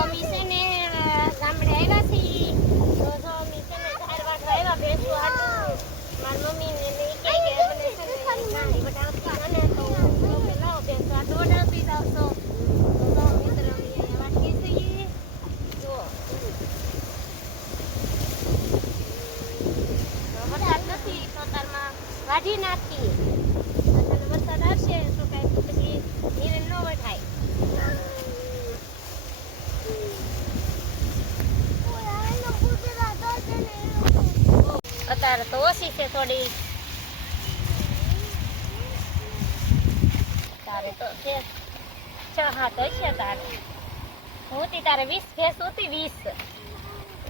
અમે નથી તો તારમાં વાઢી નાખીએ. વરસાદ આવશે તો કાંઈ તકલીફ તારે તો ઓછી છે થોડી. તારે તો છે. છ હાથ હશે તારે. હું તી તારે વીસ ભેંસ હતી વીસ.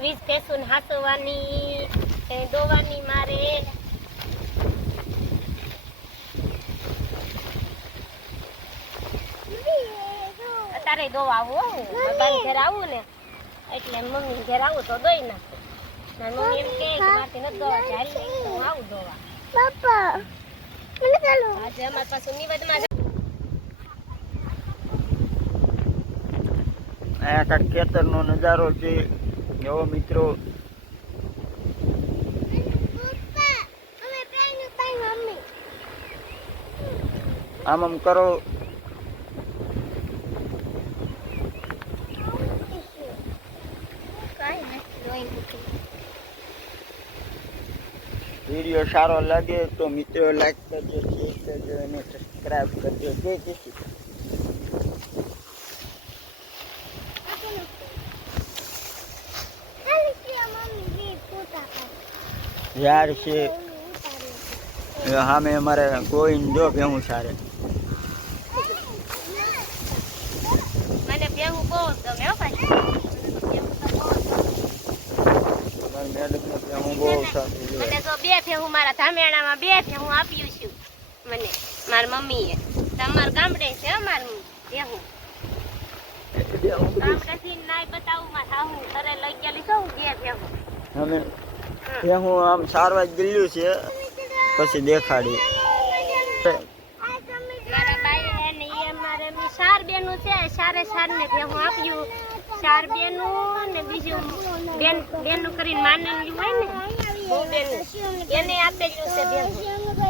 વીસ ભેંસું હાસવાની એ દોવાની મારે. તારે દોવા આવું હો ઘેર આવું ને. એટલે મમ્મી ઘેર આવું તો દોઈ નાખું. મમ્મી એમ કે મારથી નથી દોવા ચાલ તો હું આવું દોવા? પપ્પા મને ચાલો. આજે અમારી પાછું નિવેદમાં અહીંયા ખેતરનો નજારો છે. એવો મિત્રો. આમ આમ કરો કાંઈ નથી દોઈ મૂકી વીડિયો સારો લાગે તો મિત્રો લાઈક કરજો શેર કરજો અને સબસ્ક્રાઈબ કરજો. જય જય હાલી કે મમ્મી જે ફોટા યાર છે. એ સામે અમારે ગોઈન જો ભેહું સારે. મને ભેહું બહુ જ ગમે હો ભાઈ. ભેહું તો બહુ જ ગમે. અમારી મેડમને ભેહું બહુ સારી. મને છે તો બે ભેહું મારા ધામેણામાં બે ભેહું આપ્યું છું. મને મારા મમ્મીએ. તમારું ગામડે છે હો મારું ભેહું ગામડેથી નાય બતાવું મારા હું ઘરે લઈ ગયેલી છું બે ભેહું અમે ભેહું આમ સારવા ગયેલું છે પછી દેખાડી. ચાર બેનું છે સારે સાર ને ભેગું આપ્યું. ચાર બેનું ને બીજું બેન બેનું કરીને માનેલું હોય ને. એનું એને આપેલું છે ભેગું